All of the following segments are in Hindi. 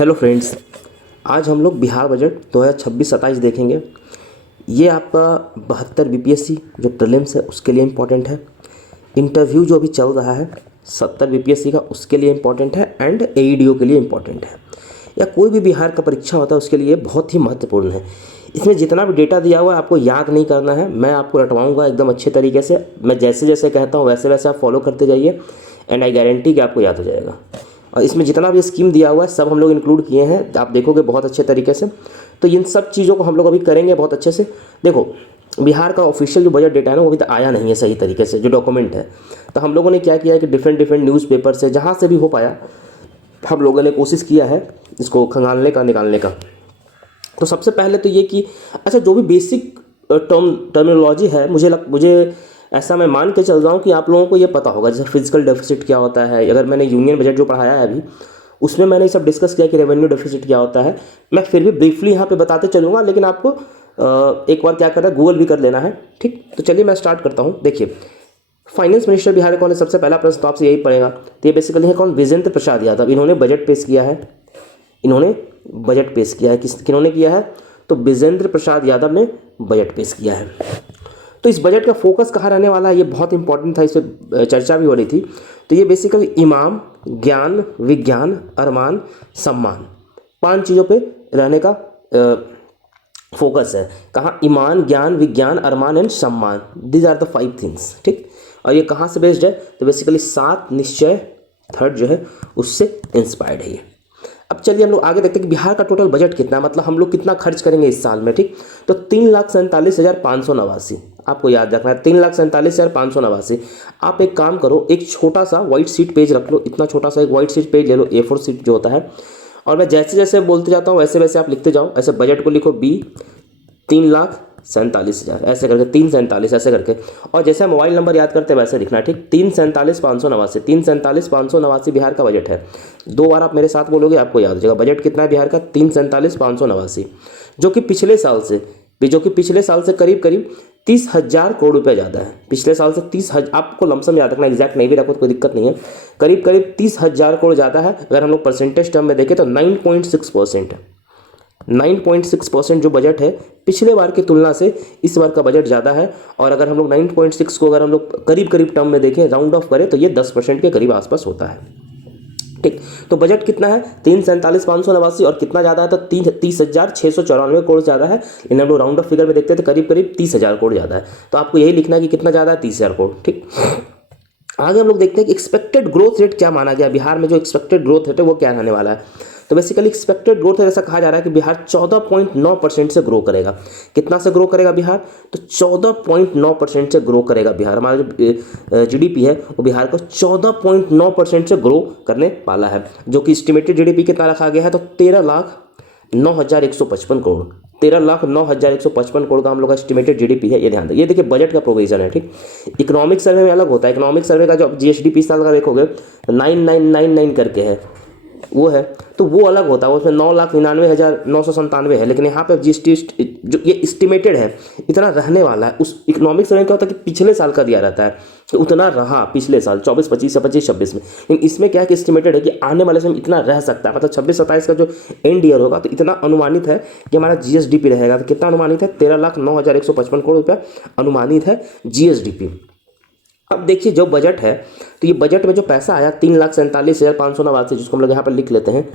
हेलो फ्रेंड्स, आज हम लोग बिहार बजट 2026-27 देखेंगे। ये आपका 72 बीपीएससी जो प्रीलिम्स है उसके लिए इम्पोर्टेंट है। इंटरव्यू जो अभी चल रहा है 70 बीपीएससी का उसके लिए इम्पोर्टेंट है एंड एईडीओ के लिए इम्पोर्टेंट है, या कोई भी बिहार का परीक्षा होता है उसके लिए बहुत ही महत्वपूर्ण है। इसमें जितना भी डेटा दिया हुआ है आपको याद नहीं करना है, मैं आपको रटवाऊँगा एकदम अच्छे तरीके से। मैं जैसे जैसे कहता हूँ वैसे वैसे आप फॉलो करते जाइए एंड आई गारंटी कि आपको याद हो जाएगा। और इसमें जितना भी स्कीम दिया हुआ है सब हम लोग इंक्लूड किए हैं, आप देखोगे बहुत अच्छे तरीके से। तो इन सब चीज़ों को हम लोग अभी करेंगे बहुत अच्छे से। देखो, बिहार का ऑफिशियल जो बजट डेटा है ना वो अभी तक आया नहीं है सही तरीके से, जो डॉक्यूमेंट है। तो हम लोगों ने क्या किया है कि डिफरेंट न्यूज़पेपर से जहाँ से भी हो पाया हम लोगों ने कोशिश किया है इसको खंगालने का, निकालने का। तो सबसे पहले तो ये कि अच्छा, जो भी बेसिक टर्मिनोलॉजी है मुझे ऐसा मैं मान के चल रहा हूँ कि आप लोगों को ये पता होगा। जैसे फिजिकल डेफिसिट क्या होता है, अगर मैंने यूनियन बजट जो पढ़ाया है अभी उसमें मैंने ये सब डिस्कस किया कि रेवेन्यू डेफिसिट क्या होता है। मैं फिर भी ब्रीफली यहाँ पे बताते चलूँगा, लेकिन आपको एक बार क्या करना है, गूगल भी कर लेना है। ठीक, तो चलिए मैं स्टार्ट करता हूँ। देखिए, फाइनेंस मिनिस्टर बिहार कौन है, सबसे पहला प्रश्न तो आपसे यही पड़ेगा। तो ये बेसिकली है कौन, विजेंद्र प्रसाद यादव। इन्होंने बजट पेश किया है, किन्होंने किया है, तो विजेंद्र प्रसाद यादव ने बजट पेश किया है। तो इस बजट का फोकस कहाँ रहने वाला है, ये बहुत इंपॉर्टेंट था, इस पर चर्चा भी हो रही थी। तो ये बेसिकली इमाम, ज्ञान, विज्ञान, अरमान, सम्मान, 5 चीज़ों पे रहने का फोकस है। कहाँ, ईमान, ज्ञान, विज्ञान, अरमान एंड सम्मान, दीज आर द 5 थिंग्स। ठीक, और ये कहाँ से बेस्ड है, तो बेसिकली 7 निश्चय थर्ड जो है उससे इंस्पायर्ड है ये। अब चलिए हम लोग आगे देखते हैं कि बिहार का टोटल बजट कितना है, मतलब हम लोग कितना खर्च करेंगे इस साल में। ठीक, तो 3,47,589, आपको याद रखना है 3,47,589। आप एक काम करो, एक छोटा सा व्हाइट शीट पेज रख लो, इतना छोटा सा एक व्हाइट शीट पेज ले लो, A4 शीट जो होता है, और मैं जैसे जैसे बोलते जाता हूँ वैसे वैसे आप लिखते जाओ। ऐसे बजट को लिखो B 3,47,000 ऐसे करके, 347 ऐसे करके, और जैसे मोबाइल नंबर याद करते हैं वैसे लिखना है। ठीक, 3,47,589, 3,47,589 बिहार का बजट है। 2 बार आप मेरे साथ बोलोगे आपको याद हो जाएगा। बजट कितना है बिहार का, 3,47,589, जो कि पिछले साल से करीब करीब 30,000 करोड़ रुपये ज़्यादा है। पिछले साल से 30,000, आपको लमसम याद रखना, एग्जैक्ट नहीं भी रखो तो कोई दिक्कत नहीं है। करीब करीब 30,000 करोड़ ज़्यादा है। अगर हम लोग परसेंटेज टर्म में देखें तो 9.6% है। 9.6% जो बजट है पिछले बार की तुलना से इस बार का बजट ज़्यादा है। और अगर हम लोग 9.6 को अगर हम लोग करीब करीब टर्म में देखें, राउंड ऑफ करें, तो ये 10% के करीब आसपास होता है। ठीक, तो बजट कितना है, 3,47,589, और कितना ज़्यादा है तो 30,694 करोड़ ज़्यादा है। लेकिन हम लोग राउंड ऑफ फिगर में देखते हैं तो करीब करीब 30,000 करोड़ ज़्यादा है। तो आपको यही लिखना है कि कितना ज़्यादा है, 30,000 करोड़। ठीक, आगे हम लोग देखते हैं कि एक्सपेक्टेड ग्रोथ रेट क्या माना गया बिहार में, जो एक्सपेक्टेड ग्रोथ रेट है वो क्या रहने वाला है। तो बेसिकली एक्सपेक्टेड ग्रोथ रेट ऐसा कहा जा रहा है कि बिहार 14.9% से ग्रो करेगा। कितना से ग्रो करेगा बिहार, तो 14.9% से ग्रो करेगा बिहार। हमारा जो जीडीपी है वो बिहार को 14.9% से ग्रो करने वाला है, जो कि एस्टिमेटेड जीडीपी कितना रखा गया है, तो 13,09,155 करोड़। 13,09,155 करोड़ का हम लोग का एस्टिमेटेड जीडीपी है, ये ध्यान दें। ये देखिए बजट का प्रोविजन है। ठीक, इकोनॉमिक सर्वे में अलग होता है। इकोनॉमिक सर्वे का जो जीएसडीपी साल का देखोगे 9999 करके है, वो है, तो वो अलग होता है, उसमें 9,99,997 है। लेकिन यहाँ पे जीएसटी जो ये एस्टिमेटेड है इतना रहने वाला है। उस इकोनॉमिक सर्वे क्या होता है कि पिछले साल का दिया रहता है, तो उतना रहा पिछले साल 24-25 या 25-26 में। लेकिन इसमें क्या है कि एस्टिमेटेड है कि आने वाले समय इतना रह सकता है, मतलब 26-27 का जो एंड ईयर होगा तो इतना अनुमानित है कि हमारा जीएसडीपी रहेगा। तो कितना अनुमानित है, 13,09,155 करोड़ रुपया अनुमानित है जीएसडीपी। अब देखिए जो बजट है, तो ये बजट में जो पैसा आया 3,47,589, जिसको हम लोग यहाँ पर लिख लेते हैं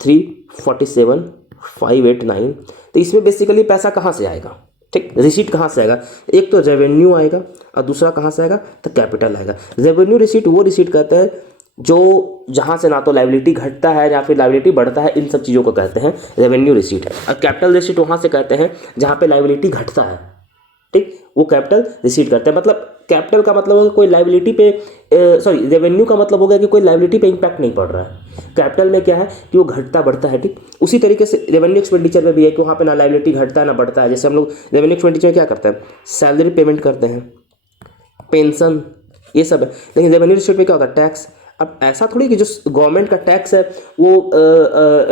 347,589। तो इसमें बेसिकली पैसा कहाँ से आएगा, ठीक, रिसीट कहाँ से आएगा। एक तो रेवेन्यू आएगा और दूसरा कहाँ से आएगा, तो कैपिटल आएगा। रेवेन्यू रिसीट वो रिसीट कहते हैं जो जहाँ से ना तो लाइबिलिटी घटता है या फिर लाइबिलिटी बढ़ता है, इन सब चीज़ों को कहते हैं रेवेन्यू रिसीट। और कैपिटल रिसीट वहाँ से कहते हैं जहाँ पे लाइबिलिटी घटता है। ठीक, वो कैपिटल रिसीट करते हैं। मतलब कैपिटल का मतलब होगा कोई लाइबिलिटी पे, सॉरी, रेवेन्यू का मतलब होगा कि कोई लाइबिलिटी पे इंपैक्ट नहीं पड़ रहा है। कैपिटल में क्या है कि वो घटता बढ़ता है। ठीक, उसी तरीके से रेवेन्यू एक्सपेंडिचर में भी है कि वहाँ पे ना लाइबिलिटी घटता है ना बढ़ता है। जैसे हम लोग रेवेन्यू एक्सपेंडिचर में क्या करते हैं, सैलरी पेमेंट करते हैं, पेंशन, ये सब है। लेकिन रेवेन्यू रिसीट में क्या होता है, टैक्स। अब ऐसा थोड़ी कि जो गवर्नमेंट का टैक्स है वो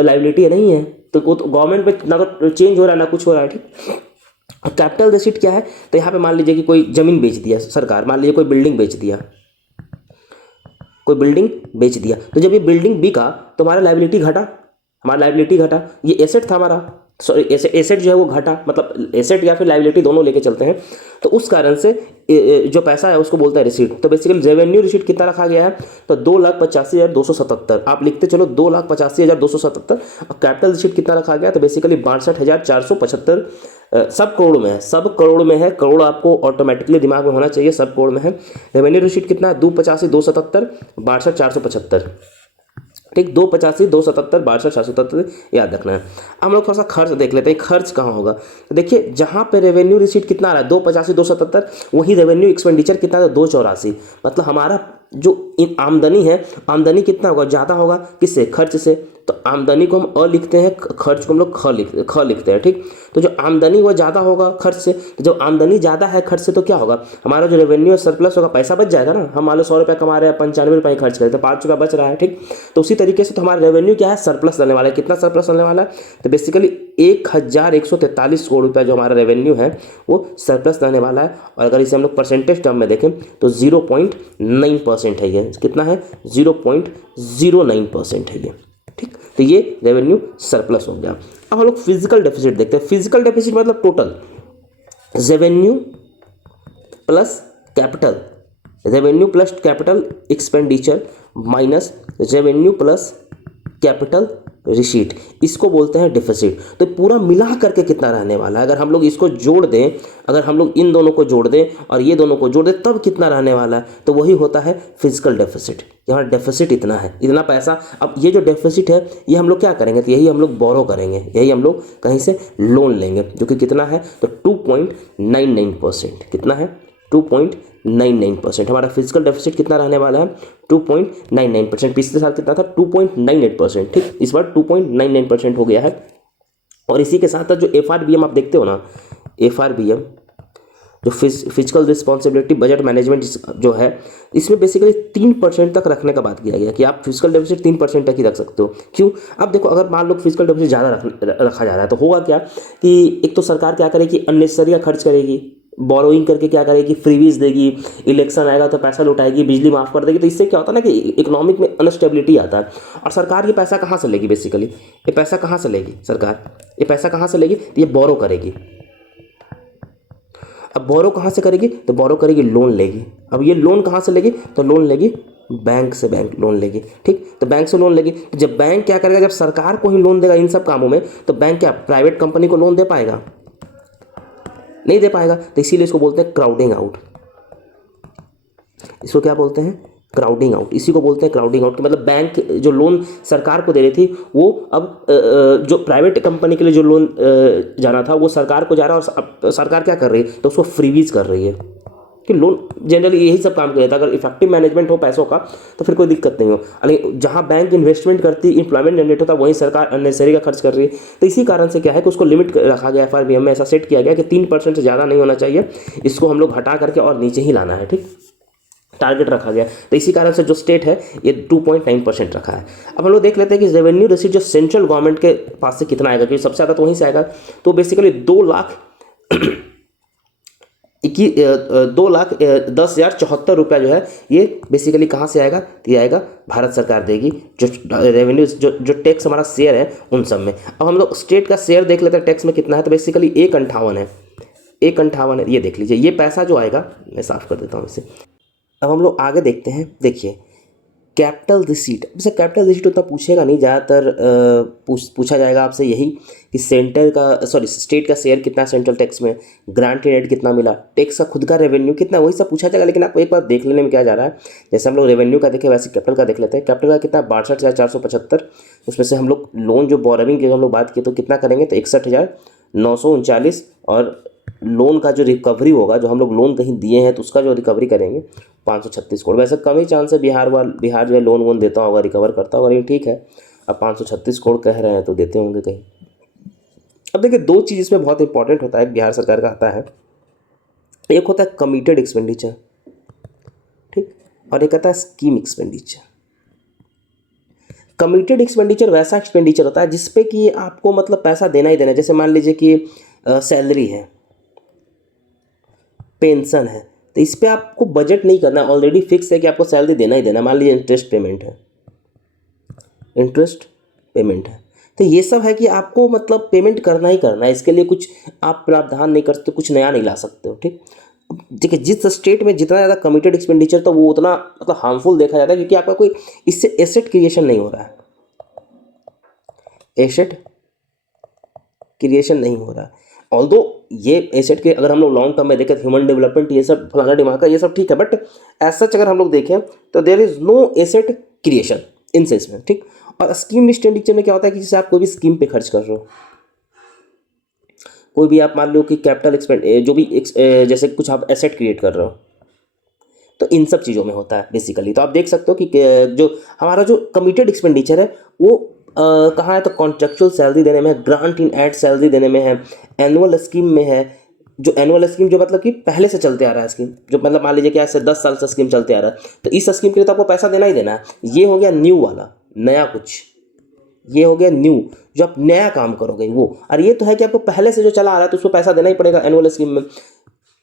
लाइबिलिटी नहीं है, तो वो तो गवर्नमेंट में ना तो चेंज हो रहा है ना कुछ हो रहा है। ठीक, कैपिटल रिसीट क्या है, तो यहाँ पे मान लीजिए कि कोई जमीन बेच दिया सरकार, मान लीजिए कोई बिल्डिंग बेच दिया, तो जब ये बिल्डिंग बिका तो हमारा लाइबिलिटी घटा, हमारा लाइबिलिटी घटा, ये एसेट था हमारा, सॉरी एसेट जो है वो घटा, मतलब एसेट या फिर लाइबिलिटी दोनों लेके चलते हैं, तो उस कारण से जो पैसा है उसको बोलता है रिसीट। तो बेसिकली रेवेन्यू रिसीट कितना रखा गया है, तो 2,85,277 आप लिखते चलो 2,85,277। और कैपिटल रिसीट कितना रखा गया, तो बेसिकली 62,475 सब करोड़ में है, सब करोड़ में है, करोड़ आपको ऑटोमेटिकली दिमाग में होना चाहिए, सब करोड़ में है। रेवेन्यू रिसीट कितना है, 2,85,277 62,475, ठीक, 2,85,277 62,477 याद रखना है। अब हम लोग थोड़ा सा खर्च देख लेते हैं, खर्च कहाँ होगा। तो देखिए जहाँ पे रेवेन्यू रिसीट कितना आ रहा है 2,85,277, वही रेवेन्यू एक्सपेंडिचर कितना है 2,84, मतलब हमारा जो आमदनी है, आमदनी कितना होगा, ज़्यादा होगा किससे, खर्च से। तो आमदनी को हम अ लिखते हैं, खर्च को हम लोग ख लिखते हैं, ठीक। तो जो आमदनी वो ज़्यादा होगा खर्च से, तो जब आमदनी ज़्यादा है खर्च से तो क्या होगा, हमारा जो रेवेन्यू सरप्लस होगा, पैसा बच जाएगा ना। हम मान लो 100 रुपये कमा रहे हैं, 95 रुपये खर्च करें तो 5 रुपया बच रहा है, ठीक। तो उसी तरीके से तो हमारा रेवेन्यू क्या है, सरप्लस रहने वाला है। कितना सरप्लस रहने वाला है, तो बेसिकली 1,143 करोड़ रुपया जो हमारा रेवेन्यू है वो सरप्लस रहने वाला है। और अगर इसे हम लोग परसेंटेज टर्म में देखें तो 0.9% है, ये कितना है 0.09% है ये, ठीक। तो ये रेवेन्यू सरप्लस हो गया। अब हम लोग फिजिकल डेफिसिट देखते हैं। फिजिकल डेफिसिट मतलब total revenue plus capital, revenue plus capital expenditure minus revenue plus capital receipt, इसको बोलते हैं डेफिसिट। तो पूरा मिला करके कितना रहने वाला है, अगर हम लोग इसको जोड़ दें, अगर हम लोग इन दोनों को जोड़ दें और ये दोनों को जोड़ दें तब कितना रहने वाला है, तो वही होता है फिजिकल डेफिसिट। यहाँ डेफिसिट इतना है, इतना पैसा। अब ये जो डेफिसिट है ये हम लोग क्या करेंगे, तो यही हम लोग बोरो करेंगे, यही हम लोग कहीं से लोन लेंगे, जो कि कितना है, तो 2.99%। कितना है, 2.99%। हमारा फिजिकल डेफिसिट कितना रहने वाला है, 2.99%। पिछले साल कितना था, 2.98%, ठीक। इस बार 2.99% हो गया है। और इसी के साथ साथ जो FRBM आप देखते हो ना, FRBM जो फिजिकल रिस्पॉन्सिबिलिटी बजट मैनेजमेंट जो है, इसमें बेसिकली 3% तक रखने का बात किया गया कि आप फिजिकल डेफिसिट 3% तक ही रख सकते हो। क्यों, अब देखो अगर मान लो फिजिकल डेफिसिट ज़्यादा रखा जा रहा है तो होगा क्या कि एक तो सरकार क्या करेगी, अननेसेसरी का खर्च करेगी, बोरोइंग करके क्या करेगी, फ्रीवीज देगी, इलेक्शन आएगा तो पैसा लुटाएगी, बिजली माफ़ कर देगी। तो इससे क्या होता है ना कि इकोनॉमिक में अनस्टेबिलिटी आता है। और सरकार ये पैसा कहाँ से लेगी, बेसिकली ये पैसा कहाँ से लेगी सरकार, ये पैसा कहाँ से लेगी, तो ये बोरो करेगी। अब बोरो कहाँ से करेगी, तो बोरो करेगी, लोन लेगी। अब ये लोन कहाँ से लेगी, तो लोन लेगी बैंक से, बैंक लोन लेगी, ठीक। तो बैंक से लोन लेगी, तो जब बैंक क्या करेगा, जब सरकार को ही लोन देगा इन सब कामों में, तो बैंक क्या प्राइवेट कंपनी को लोन दे पाएगा, नहीं दे पाएगा। तो इसीलिए इसको बोलते हैं क्राउडिंग आउट। इसको क्या बोलते हैं, क्राउडिंग आउट। इसी को बोलते हैं क्राउडिंग आउट, मतलब बैंक जो लोन सरकार को दे रही थी वो अब जो प्राइवेट कंपनी के लिए जो लोन जाना था वो सरकार को जा रहा है, और सरकार क्या कर रही है, तो उसको फ्रीवीज कर रही है कि लोन जनरली यही सब काम कर रहा था। अगर इफेक्टिव मैनेजमेंट हो पैसों का तो फिर कोई दिक्कत नहीं हो। लेकिन जहाँ बैंक इन्वेस्टमेंट करती, इंप्लॉयमेंट जनरेट होता, वहीं सरकार अननेसेसरी का खर्च कर रही है। तो इसी कारण से क्या है कि उसको लिमिट रखा गया, FRBM में ऐसा सेट किया गया कि 3% से ज़्यादा नहीं होना चाहिए, इसको हम लोग हटा करके और नीचे ही लाना है, ठीक, टारगेट रखा गया। तो इसी कारण से जो स्टेट है ये 2.9% रखा है। अब हम लोग देख लेते हैं कि रेवेन्यू रिसीट जो सेंट्रल गवर्नमेंट के पास से कितना आएगा, क्योंकि सबसे ज़्यादा तो वहीं से आएगा। तो बेसिकली 2,10,074 रुपया जो है ये बेसिकली कहाँ से आएगा, तो ये आएगा भारत सरकार देगी, जो रेवेन्यू जो टैक्स हमारा शेयर है उन सब में। अब हम लोग स्टेट का शेयर देख लेते हैं टैक्स में कितना है, तो बेसिकली 1.58 है, 1.58 है। ये देख लीजिए, ये पैसा जो आएगा, मैं साफ कर देता हूँ इसे। अब हम लोग आगे देखते हैं, देखिए कैपिटल रिसीट। वैसे कैपिटल रिसीट उतना पूछेगा नहीं, ज़्यादातर पूछा जाएगा आपसे यही कि स्टेट का शेयर कितना सेंट्रल टैक्स में, ग्रांट रेट कितना मिला, टैक्स का खुद का रेवेन्यू कितना, वही सब पूछा जाएगा। लेकिन आपको एक बार देख लेने में क्या जा रहा है, जैसे हम लोग रेवेन्यू का देखें वैसे कैपिटल का देख लेते हैं। कैपिटल का कितना 62,475, उसमें से हम लोग लोन जो बोरोइंग की हम लोग बात की तो कितना करेंगे, तो 61,939, और लोन का जो रिकवरी होगा, जो हम लोग लोन कहीं दिए हैं तो उसका जो रिकवरी करेंगे 536 करोड़। वैसे कम ही चांस है बिहार जो है लोन वोन देता होगा, रिकवर करता होगा, लेकिन ठीक है, अब 536 करोड़ कह रहे हैं तो देते होंगे कहीं। अब देखिए दो चीज़ इसमें बहुत इंपॉर्टेंट होता है, बिहार सरकार का आता है, एक होता है कमिटेड एक्सपेंडिचर, ठीक, और एक आता है स्कीम एक्सपेंडिचर। कमिटेड एक्सपेंडिचर वैसा एक्सपेंडिचर होता है जिसपे कि आपको मतलब पैसा देना ही देना है। जैसे मान लीजिए कि सैलरी है, पेंशन है, तो इस पर आपको बजट नहीं करना, ऑलरेडी फिक्स है कि आपको सैलरी देना ही देना। मान लीजिए इंटरेस्ट पेमेंट है, इंटरेस्ट पेमेंट है, तो ये सब है कि आपको मतलब पेमेंट करना ही करना है, इसके लिए कुछ आप प्रावधान नहीं कर सकते, कुछ नया नहीं ला सकते हो। ठीक, देखिए जिस स्टेट में जितना ज़्यादा कमिटेड एक्सपेंडिचर तो वो उतना मतलब हार्मफुल देखा जाता है, क्योंकि आपका कोई इससे एसेट क्रिएशन नहीं हो रहा है, एसेट क्रिएशन नहीं हो रहा है। ऑल्दो ये एसेट के अगर हम लोग लॉन्ग टर्म में देखें, ह्यूमन डेवलपमेंट ये सब फलाना डिमांड का ये सब ठीक है, बट एज सच अगर हम लोग देखें तो there is no asset creation in sense में। ठीक, और स्कीम एक्सपेंडिचर में क्या होता है कि जैसे आप कोई भी स्कीम पे खर्च कर रहे हो, कोई भी आप मान लो कि कैपिटल एक्सपेंड जो भी जैसे कुछ आप एसेट क्रिएट कर रहे हो, तो इन सब चीज़ों में होता है बेसिकली। तो आप देख सकते हो कि जो हमारा जो कमिटेड एक्सपेंडिचर है वो कहाँ है, तो कॉन्ट्रेक्चुअल सैलरी देने में है, ग्रांट इन एड सैलरी देने में है, एनुअल स्कीम में है। जो एनुअल स्कीम जो मतलब कि पहले से चलते आ रहा है स्कीम, जो मतलब मान लीजिए कि ऐसे 10 साल से स्कीम चलते आ रहा है, तो इस स्कीम के लिए तो आपको पैसा देना ही देना है। ये हो गया न्यू वाला, नया कुछ, ये हो गया न्यू जो आप नया काम करोगे वो। और ये तो है कि आपको पहले से जो चला आ रहा है तो उसको पैसा देना ही पड़ेगा एनुअल स्कीम में।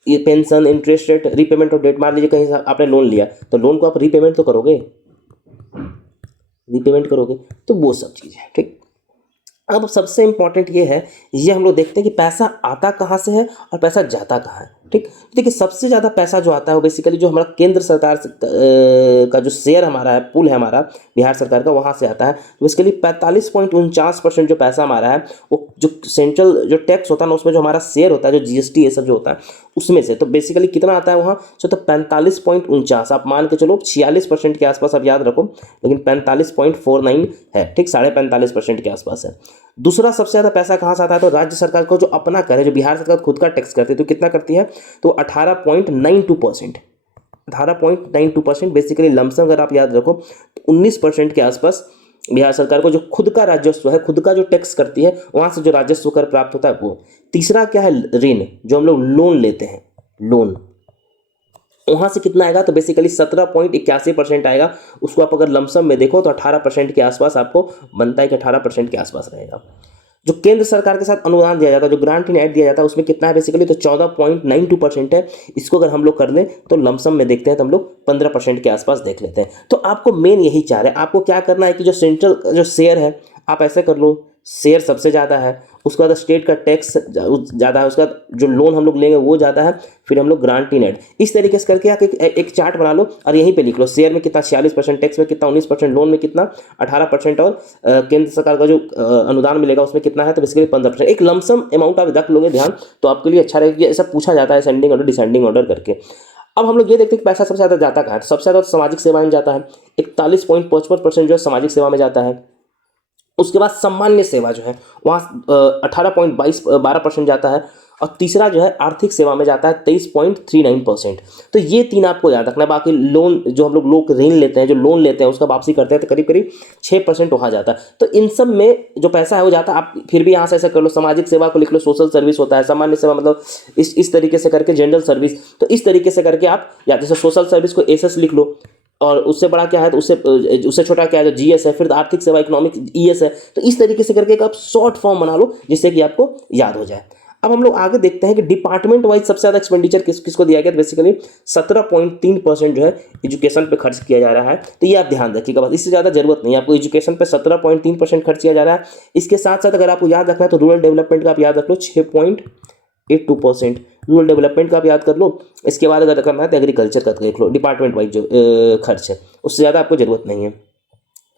ये pension, interest rate, repayment of debt, मान लीजिए कहीं से आपने लोन लिया तो लोन को आप रीपेमेंट तो करोगे, रीपेमेंट करोगे, तो वो सब चीज़ है। ठीक, अब सबसे इंपॉर्टेंट ये है, ये हम लोग देखते हैं कि पैसा आता कहाँ से है और पैसा जाता कहाँ है। ठीक, देखिए सबसे ज़्यादा पैसा जो आता है वो बेसिकली जो हमारा केंद्र सरकार का जो शेयर हमारा है, पुल है हमारा बिहार सरकार का, वहाँ से आता है। तो इसके लिए 45.49% जो पैसा हमारा है वो जो सेंट्रल जो टैक्स होता है ना, उसमें जो हमारा शेयर होता है, जो जीएसटी ये सब जो होता है उसमें से, तो बेसिकली कितना आता है वहाँ से, तो 45.49, आप मान के चलो 46% के आसपास आप याद रखो, लेकिन 45.49 है। ठीक, 45.5% के आसपास है। दूसरा सबसे ज़्यादा पैसा कहाँ से आता है, तो राज्य सरकार को जो अपना कर है, जो बिहार सरकार खुद का टैक्स करती है, तो कितना करती है, तो 18.92%, 18.92% बेसिकली लमसम अगर आप याद रखो तो 19% के आसपास बिहार सरकार को जो खुद का राजस्व है, खुद का जो टैक्स करती है, वहाँ से जो राजस्व कर प्राप्त होता है वो। तीसरा क्या है, ऋण, जो हम लोग लोन लेते हैं, लोन, वहाँ से कितना आएगा, तो बेसिकली 17.81% आएगा। उसको आप अगर लमसम में देखो तो 18% के आसपास आपको बनता है कि 18% के आसपास रहेगा। जो केंद्र सरकार के साथ अनुदान दिया जाता है, जो ग्रांट इन एड दिया जाता है, उसमें कितना है बेसिकली, तो 14.92% है। इसको अगर हम लोग कर लें तो लमसम में देखते हैं तो हम लोग 15% के आसपास देख लेते हैं। तो आपको मेन यही चाह रहे हैं, आपको क्या करना है कि जो सेंट्रल जो शेयर है आप ऐसे कर लो, शेयर सबसे ज़्यादा है, उसके बाद स्टेट का टैक्स ज़्यादा है, उसके बाद जो लोन हम लोग लेंगे वो ज़्यादा है, फिर हम लोग ग्रांट इन एड, इस तरीके से करके आप एक चार्ट बना लो और यहीं पे लिख लो शेयर में कितना 46%, टैक्स में कितना 19%, लोन में कितना 18%, और केंद्र सरकार का जो अनुदान मिलेगा उसमें कितना है, तो बेसिकली 15%। एक लमसम अमाउंट आप रख लोगे ध्यान, तो आपके लिए अच्छा रहेगा। ऐसा पूछा जाता है असेंडिंग ऑर्डर डिसेंडिंग ऑर्डर करके। अब हम लोग ये देखते हैं कि पैसा सबसे ज़्यादा जाता कहाँ है, सबसे ज़्यादा सामाजिक सेवा में जाता है, 41.55% जो है सामाजिक सेवा में जाता है। उसके बाद सामान्य सेवा जो है वहाँ 18.12% जाता है, और तीसरा जो है आर्थिक सेवा में जाता है 23.39%। तो ये तीन आपको याद रखना है। बाकी लोन जो हम लोग ऋण लेते हैं, जो लोन लेते हैं उसका वापसी करते हैं, तो करीब करीब 6% वहाँ जाता है। तो इन सब में जो पैसा है वो जाता है। आप फिर भी यहाँ से ऐसा कर लो, सामाजिक सेवा को लिख लो, सोशल सर्विस होता है, सामान्य सेवा मतलब इस तरीके से करके जनरल सर्विस, तो इस तरीके से करके आप, या जैसे सोशल सर्विस को एसएस लिख लो, और उससे बड़ा क्या है तो उससे छोटा क्या है, जीएस है, फिर आर्थिक सेवा इकोनॉमिक ईएस है। तो इस तरीके से करके एक आप शॉर्ट फॉर्म बना लो जिससे कि आपको याद हो जाए। अब हम लोग आगे देखते हैं कि डिपार्टमेंट वाइज सबसे ज़्यादा एक्सपेंडिचर किसको दिया गया, तो बेसिकली 17.3% जो है एजुकेशन पे खर्च किया जा रहा है। तो ये आप ध्यान रखिएगा, बस इससे ज़्यादा जरूरत नहीं है आपको। एजुकेशन पे 17.3% खर्च किया जा रहा है। इसके साथ साथ अगर आपको याद रखना है तो रूरल डेवलपमेंट का आप याद रख लो 6.82%, रूरल डेवलपमेंट का आप याद कर लो। इसके बाद अगर करना है तो एग्रीकल्चर का देख लो, डिपार्टमेंट वाइज जो खर्च है उससे ज़्यादा आपको जरूरत नहीं है।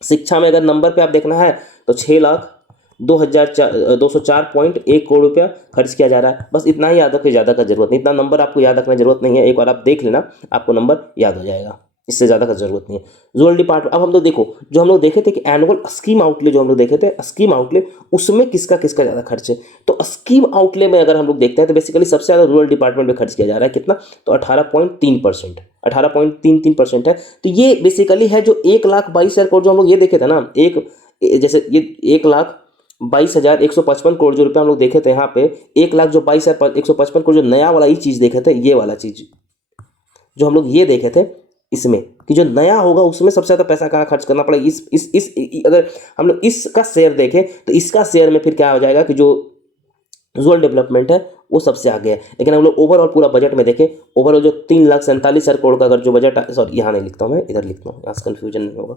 शिक्षा में अगर नंबर पे आप देखना है तो 6,02,204.1 करोड़ रुपया खर्च किया जा रहा है। बस इतना ही याद रखो, ज़्यादा का जरूरत नहीं, इतना नंबर आपको याद रखने की जरूरत नहीं है। एक बार आप देख लेना आपको नंबर याद हो जाएगा, इससे ज़्यादा का जरूरत नहीं है। रूरल डिपार्टमेंट, अब हम लोग देखो जो हम लोग देखे थे कि एनुअल स्कीम आउटले जो हम लोग देखे थे, स्कीम आउटले उसमें किसका किसका ज़्यादा खर्च है। तो स्कीम आउटले में अगर हम लोग देखते हैं तो बेसिकली सबसे ज़्यादा रूरल डिपार्टमेंट में खर्च किया जा रहा है। कितना, तो 18.3%, 18.33% है। तो ये बेसिकली है जो 1,22,000 करोड़ जो हम लोग ये देखे थे ना, जैसे ये 1,22,155 करोड़ जो रुपये हम लोग देखे थे, यहाँ पे 1,22,155 करोड़ जो नया वाला ये चीज़ देखे थे, ये वाला चीज़ जो हम लोग ये देखे थे, इसमें कि जो नया होगा उसमें सबसे ज़्यादा पैसा कहाँ खर्च करना पड़ेगा। अगर हम लोग इसका शेयर देखें तो इसका शेयर में फिर क्या हो जाएगा कि जो रूरल डेवलपमेंट है वो सबसे आगे है। लेकिन हम लोग ओवरऑल पूरा बजट में देखें, ओवरऑल जो 3,47,000 करोड़ का अगर जो बजट, सॉरी यहाँ नहीं लिखता हूँ मैं, इधर लिखता हूँ, यहाँ से कन्फ्यूजन नहीं होगा।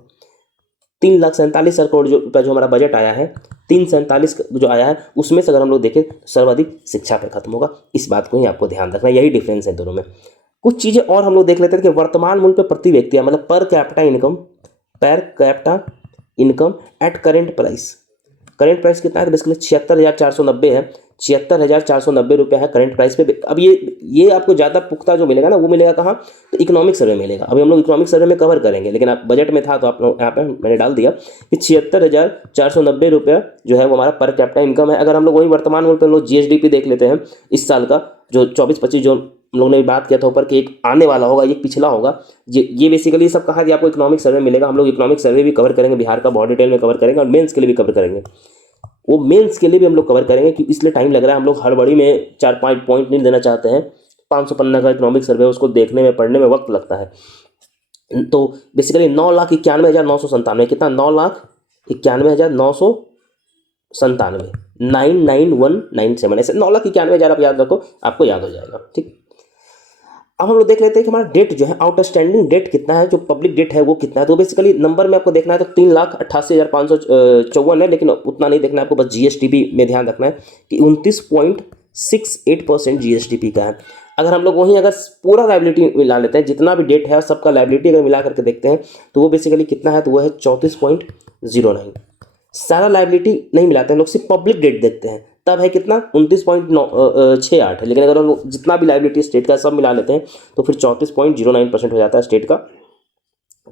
3,47,000 करोड़ जो रुपया जो हमारा बजट आया है, 347 जो आया है उसमें से अगर हम लोग देखें सर्वाधिक शिक्षा पर खत्म होगा। इस बात को ही आपको ध्यान रखना है, यही डिफरेंस है दोनों में। कुछ चीज़ें और हम लोग देख लेते हैं कि वर्तमान मूल्य पर प्रति व्यक्ति मतलब per capita income eight current price कितना है? तो बेसिकली 76,490 है, 76,490 रुपया है करंट प्राइस पे। अब ये आपको ज़्यादा पुख्ता जो मिलेगा ना वो मिलेगा कहाँ? तो इकोनॉमिक सर्वे मिलेगा। अभी हम लोग इकोनॉमिक सर्वे में कवर करेंगे, लेकिन आप बजट में था तो आप लोग यहाँ पे मैंने डाल दिया कि 76,490 रुपया जो है वो हमारा पर कैपिटा इनकम है। अगर हम लोग वही वर्तमान मूल्य पर लोग GSDP देख लेते हैं इस साल का जो 24-25 जो हम लोग ने भी बात किया था ऊपर कि एक आने वाला होगा, एक पिछला होगा, ये बेसिकली सब कहा कि आपको इकोनॉमिक सर्वे मिलेगा। हम लोग इकोनॉमिक सर्वे भी कवर करेंगे, बिहार का बहुत डिटेल में कवर करेंगे और मेंस के लिए भी कवर करेंगे। वो मेंस के लिए भी हम लोग कवर करेंगे कि इसलिए टाइम लग रहा है। हम लोग हड़बड़ी में 4-5 पॉइंट नहीं देना चाहते हैं। 500 पन्ना का इकोनॉमिक सर्वे उसको देखने में पढ़ने में वक्त लगता है। तो बेसिकली 9,91,997 कितना? 9,91,997 99197 ऐसे 9,91,000 आप याद रखो, आपको याद हो जाएगा। ठीक, अब हम लोग देख लेते हैं कि हमारा डेट जो है आउटस्टैंडिंग डेट कितना है, जो पब्लिक डेट है वो कितना है। तो बेसिकली नंबर में आपको देखना है तो 3,88,554 है, लेकिन उतना नहीं देखना है आपको, बस GSDP में ध्यान रखना है कि 29.68% GSDP का है। अगर हम लोग वहीं अगर पूरा लायबिलिटी मिला लेते हैं, जितना भी डेट है सबका लायबिलिटी अगर मिला करके देखते हैं तो वो बेसिकली कितना है? तो वो है 34.09। सारा लायबिलिटी नहीं मिलाते हैं लोग, सिर्फ पब्लिक डेट देखते हैं, तब है कितना? 29.68 है। लेकिन अगर हम लोग जितना भी लायबिलिटी स्टेट का सब मिला लेते हैं तो फिर 34.09% हो जाता है स्टेट का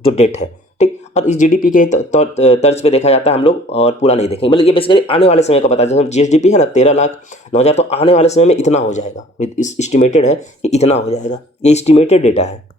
जो डेट है। ठीक, और इस GDP के तर्ज पे देखा जाता है हम लोग, और पूरा नहीं देखेंगे। मतलब ये बेसिकली आने वाले समय का बता, जैसे GSDP है ना 13,09,000, तो आने वाले समय में इतना हो जाएगा। एस्टिमेटेड है कि इतना हो जाएगा, ये एस्टिमेटेड डेटा है।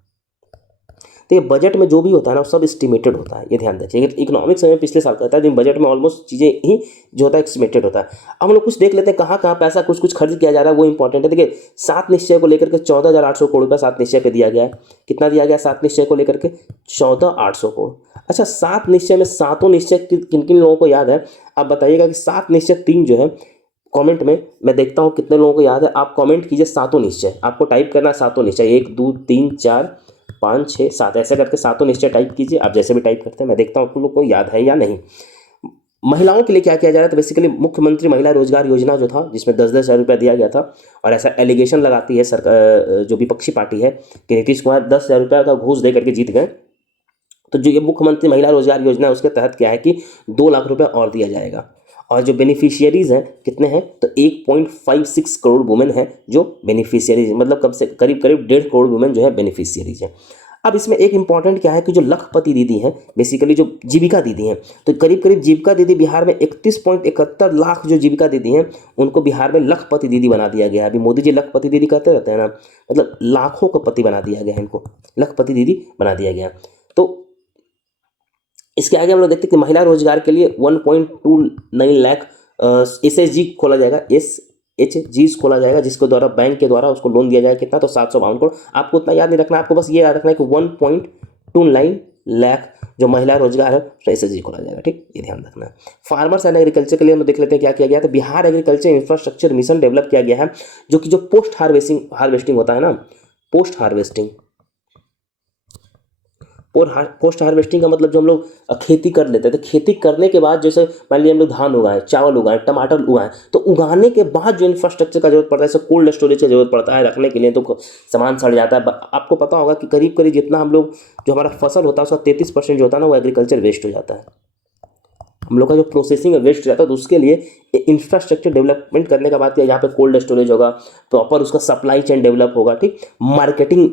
तो ये बजट में जो भी होता है ना सब एस्टिमेटेड होता है, ये ध्यान रखिए। इकोनॉमिक्स में पिछले साल का था, लेकिन बजट में ऑलमोस्ट चीज़ें ही जो होता है एस्टिमेटेड होता है। अब हम लोग कुछ देख लेते हैं कहाँ कहाँ पैसा कुछ खर्च किया जा रहा है, वो इंपॉर्टेंट है। देखिए 7 निश्चय को लेकर के 14,800 करोड़ रुपया 7 निश्चय पे दिया गया है। कितना दिया गया 7 निश्चय को लेकर के? 14,800 करोड़। अच्छा, 7 निश्चय में सातों निश्चय किन किन लोगों को याद है आप बताइएगा कि 7 निश्चय 3 जो है कमेंट में मैं देखता हूँ कितने लोगों को याद है। आप कमेंट कीजिए सातों निश्चय, आपको टाइप करना है सातों निश्चय, 1 2 3 4 5 6 7 ऐसे करके सातों निश्चय टाइप कीजिए। आप जैसे भी टाइप करते हैं मैं देखता हूँ आप लोग को याद है या नहीं। महिलाओं के लिए क्या किया जा रहा है? तो बेसिकली मुख्यमंत्री महिला रोजगार योजना जो था, जिसमें 10-10 हज़ार रुपया दिया गया था, और ऐसा एलिगेशन लगाती है सरकार जो विपक्षी पार्टी है कि नीतीश कुमार 10,000 रुपया का घूस दे करके जीत गए। तो जो ये मुख्यमंत्री महिला रोजगार योजना है उसके तहत क्या है कि 2 लाख रुपया और दिया जाएगा। और जो बेनिफिशियरीज हैं कितने हैं? तो 1.56 करोड़ वुमेन है जो बेनिफिशियरीज, मतलब कम से करीब 1.5 करोड़ वुमेन जो है बेनिफिशियरीज हैं। अब इसमें एक इंपॉर्टेंट क्या है कि जो लखपति दीदी हैं, बेसिकली जो जीविका दीदी हैं, तो करीब जीविका दीदी बिहार में 31.71 लाख जो जीविका दीदी हैं उनको बिहार में लखपति दीदी बना दिया गया है। अभी मोदी जी लखपति दीदी कहते रहते हैं ना, मतलब लाखों का पति बना दिया गया है, इनको लखपति दीदी बना दिया गया। तो इसके आगे हम लोग देखते हैं कि महिला रोजगार के लिए 1.29 लाख SHG खोला जाएगा, SHG खोला जाएगा, जिसके द्वारा बैंक के द्वारा उसको लोन दिया जाएगा। कितना? तो 752 करोड़। आपको उतना याद नहीं रखना, आपको बस ये याद रखना है कि 1.29 लाख जो महिला रोजगार है तो SHG खोला जाएगा। ठीक, ये ध्यान रखना है। फार्मर्स एंड एग्रीकल्चर के लिए हम देख लेते हैं क्या किया गया। तो Bihar agriculture infrastructure mission develop किया गया है, जो कि जो पोस्ट हार्वेस्टिंग होता है ना, पोस्ट हार्वेस्टिंग का मतलब जो हम लोग खेती कर लेते हैं, तो खेती करने के बाद जैसे मान लीजिए हम लोग धान उगाएं, चावल उगाएं, टमाटर उगाएं, तो उगाने के बाद जो इंफ्रास्ट्रक्चर का जरूरत पड़ता है, जैसे कोल्ड स्टोरेज की जरूरत पड़ता है रखने के लिए, तो सामान सड़ जाता है। आपको पता होगा कि करीब जितना हम लोग जो हमारा फसल होता है उसका 33% जो होता है ना वो एग्रीकल्चर वेस्ट हो जाता है। हम लोग का जो प्रोसेसिंग वेस्ट हो जाता है, तो उसके लिए इंफ्रास्ट्रक्चर डेवलपमेंट करने का बात किया, यहाँ पे कोल्ड स्टोरेज होगा, प्रॉपर उसका सप्लाई चेन डेवलप होगा, ठीक, मार्केटिंग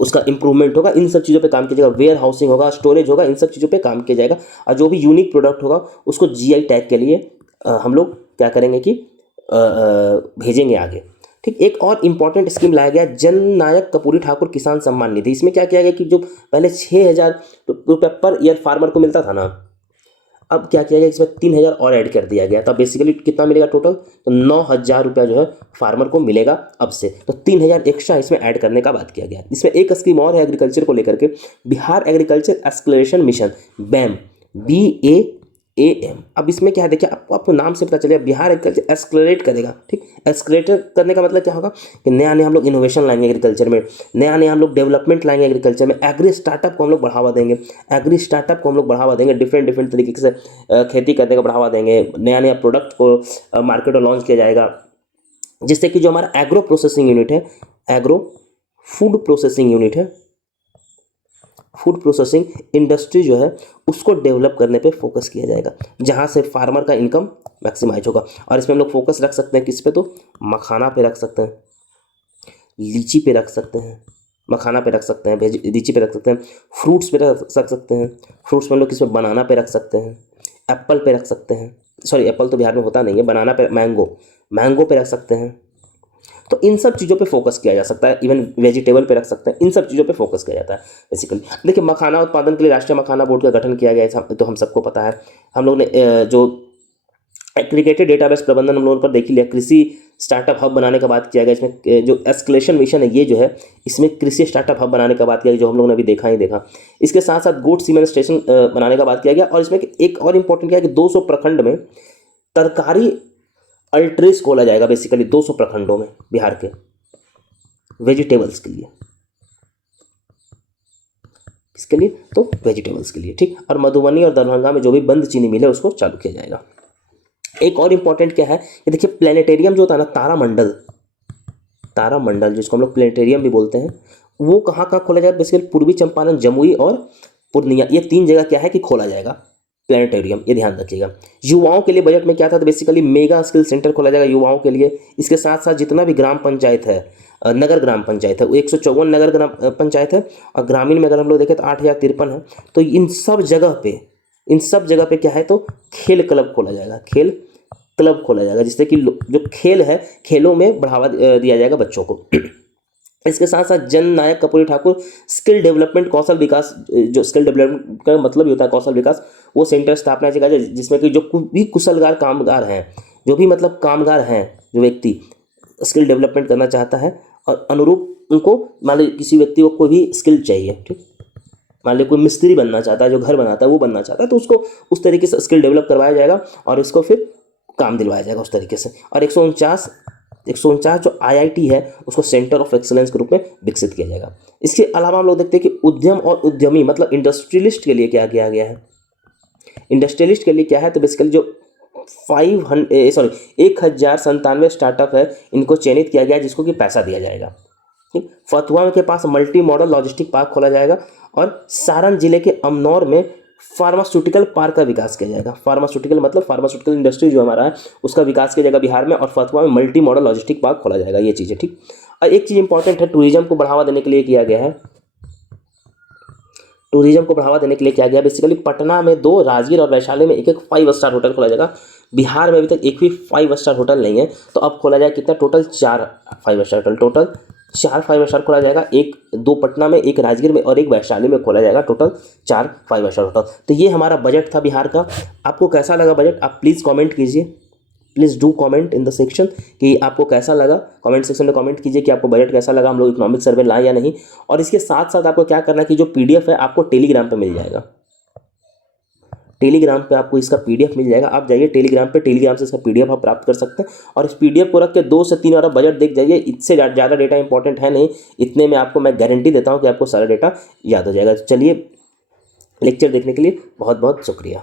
उसका इंप्रूवमेंट होगा, इन सब चीज़ों पे काम किया जाएगा, वेयर हाउसिंग होगा, स्टोरेज होगा, इन सब चीज़ों पे काम किया जाएगा। और जो भी यूनिक प्रोडक्ट होगा उसको GI टैग के लिए हम लोग क्या करेंगे कि भेजेंगे आगे। ठीक, एक और इम्पॉर्टेंट स्कीम लाया गया, जननायक कर्पूरी ठाकुर किसान सम्मान निधि। इसमें क्या किया गया कि जो पहले 6,000 रुपये पर ईयर फार्मर को मिलता था ना, अब क्या किया गया इसमें 3,000 और ऐड कर दिया गया। तब बेसिकली कितना मिलेगा टोटल? तो 9,000 रुपया जो है फार्मर को मिलेगा अब से, तो 3,000 एक्स्ट्रा इसमें ऐड करने का बात किया गया। इसमें एक स्कीम और है एग्रीकल्चर को लेकर के, Bihar agriculture exploration mission, BAM, AM। अब इसमें क्या है, देखिए आपको नाम से पता चलेगा बिहार एग्रीकल्चर एक्सलरेट करेगा, ठीक। एक्सलरेट करने का मतलब क्या होगा कि नया नया हम लोग इनोवेशन लाएंगे एग्रीकल्चर में, नया नया हम लोग डेवलपमेंट लाएंगे एग्रीकल्चर में, एग्री स्टार्टअप को हम लोग बढ़ावा देंगे, एग्री स्टार्टअप को हम लोग बढ़ावा देंगे, डिफरेंट डिफरेंट तरीके से खेती करने का बढ़ावा देंगे, नया नया प्रोडक्ट को मार्केट में लॉन्च किया जाएगा, जिससे कि जो हमारा एग्रो प्रोसेसिंग यूनिट है, एग्रो फूड प्रोसेसिंग यूनिट है, फूड प्रोसेसिंग इंडस्ट्री जो है उसको डेवलप करने पे फोकस किया जाएगा, जहाँ से फार्मर का इनकम मैक्सिमाइज होगा। और इसमें हम लोग फोकस रख सकते हैं किस पे, तो मखाना पे रख सकते हैं, लीची पे रख सकते हैं, मखाना पे रख सकते हैं, लीची पे रख सकते हैं, फ्रूट्स पे रख सकते हैं, फ्रूट्स में हम लोग किस पे, बनाना पे रख सकते हैं, एप्पल पे रख सकते हैं, सॉरी एप्पल तो बिहार में होता नहीं है, बनाना पे, मैंगो पे रख सकते हैं। तो इन सब चीज़ों पे फोकस किया जा सकता है, इवन वेजिटेबल पे रख सकते हैं, इन सब चीज़ों पे फोकस किया जाता है बेसिकली। देखिए मखाना उत्पादन के लिए राष्ट्रीय मखाना बोर्ड का गठन किया गया है, तो हम सबको पता है। हम लोग ने जो एग्रीगेटेड डेटाबेस प्रबंधन हम लोगों पर देख लिया, कृषि स्टार्टअप हब बनाने का बात किया गया, इसमें जो एस्केलेशन मिशन है ये जो है, इसमें कृषि स्टार्टअप हब बनाने का बात किया गया, जो हम लोगों ने अभी देखा ही देखा। इसके साथ साथ गोट सीमेंट स्टेशन बनाने का बात किया गया, और इसमें एक और इंपॉर्टेंट क्या है कि 200 प्रखंड में तरकारी अल्ट्रीज खोला जाएगा, बेसिकली 200 प्रखंडों में बिहार के वेजिटेबल्स के लिए, किसके लिए, तो वेजिटेबल्स के लिए, ठीक। और मधुबनी और दरभंगा में जो भी बंद चीनी मिल है उसको चालू किया जाएगा। एक और इंपॉर्टेंट क्या है कि देखिए प्लेनेटेरियम जो होता है ना, तारामंडल जिसको हम लोग प्लेनेटेरियम भी बोलते हैं, वो कहाँ कहाँ खोला जाएगा, बेसिकली पूर्वी चंपारण, जमुई और पूर्णिया, ये 3 जगह क्या है कि खोला जाएगा प्लेनेटेरियम, ये ध्यान रखिएगा। युवाओं के लिए बजट में क्या था, तो बेसिकली मेगा स्किल सेंटर खोला जाएगा युवाओं के लिए। इसके साथ साथ जितना भी ग्राम पंचायत है, नगर ग्राम पंचायत है, वो 154 नगर ग्राम पंचायत है, और ग्रामीण में अगर हम लोग देखें तो 8053 है। तो इन सब जगह पे क्या है, तो खेल क्लब खोला जाएगा, खेल क्लब खोला जाएगा, जिससे कि जो खेल है, खेलों में बढ़ावा दिया जाएगा बच्चों को। इसके साथ साथ जन नायक कर्पूरी ठाकुर स्किल डेवलपमेंट, कौशल विकास, जो स्किल डेवलपमेंट का मतलब ही होता है कौशल विकास, वो सेंटर स्थापना की जाएगी, जिसमें कि जो भी कुशलगार कामगार हैं, जो भी मतलब कामगार हैं, जो व्यक्ति स्किल डेवलपमेंट करना चाहता है और अनुरूप उनको, मान लीजिए किसी व्यक्ति को कोई भी स्किल चाहिए, ठीक, मान लीजिए कोई मिस्त्री बनना चाहता है, जो घर बनाता है वो बनना चाहता है, तो उसको उस तरीके से स्किल डेवलप करवाया जाएगा और इसको फिर काम दिलवाया जाएगा उस तरीके से। और 149 जो IIT है उसको सेंटर ऑफ एक्सीलेंस के रूप में विकसित किया जाएगा। इसके अलावा हम लोग देखते हैं कि उद्यम और उद्यमी मतलब इंडस्ट्रियलिस्ट के लिए क्या किया गया है। इंडस्ट्रियलिस्ट के लिए क्या है, तो बेसिकली जो 1097 स्टार्टअप है, इनको चयनित किया गया है, जिसको कि पैसा दिया जाएगा, ठीक। फतुहा के पास मल्टी मॉडल लॉजिस्टिक पार्क खोला जाएगा, और सारण जिले के अमनौर में फार्मास्यूटिकल पार्क का विकास किया जाएगा। फार्मास्यूटिकल मतलब फार्मास्यूटिकल इंडस्ट्री जो हमारा है उसका विकास किया जाएगा बिहार में, और फतुहा में मल्टी मॉडल लॉजिस्टिक पार्क खोला जाएगा, ये चीज़ें, ठीक। और एक चीज़ इंपॉर्टेंट है, टूरिज्म को बढ़ावा देने के लिए किया गया है, बेसिकली पटना में 2, राजगीर और वैशाली में एक 5 स्टार होटल खोला जाएगा। बिहार में अभी तक एक भी 5 स्टार होटल नहीं है, तो अब खोला जाएगा कितना, total 4 5 star hotel, total 4 5 star खोला जाएगा, 2 पटना में, 1 राजगीर में और 1 वैशाली में खोला जाएगा, टोटल 4 5 स्टार होटल। तो ये हमारा बजट था बिहार का। आपको कैसा लगा बजट, आप प्लीज़ कमेंट कीजिए, please do comment in the section कि आपको कैसा लगा। कमेंट सेक्शन में कमेंट कीजिए कि आपको बजट कैसा लगा, हम लोग इकोनॉमिक सर्वे लाए या नहीं। और इसके साथ साथ आपको क्या करना है कि जो PDF है आपको टेलीग्राम पे मिल जाएगा, टेलीग्राम पे आपको इसका PDF मिल जाएगा। आप जाइए टेलीग्राम पे, टेलीग्राम से इसका PDF आप प्राप्त कर सकते हैं, और इस PDF को रख के 2 से 3 बार बजट देख जाइए। इससे ज़्यादा डेटा इंपॉर्टेंट है नहीं, इतने में आपको मैं गारंटी देता हूँ कि आपको सारा डेटा याद हो जाएगा। तो चलिए, लेक्चर देखने के लिए बहुत बहुत शुक्रिया।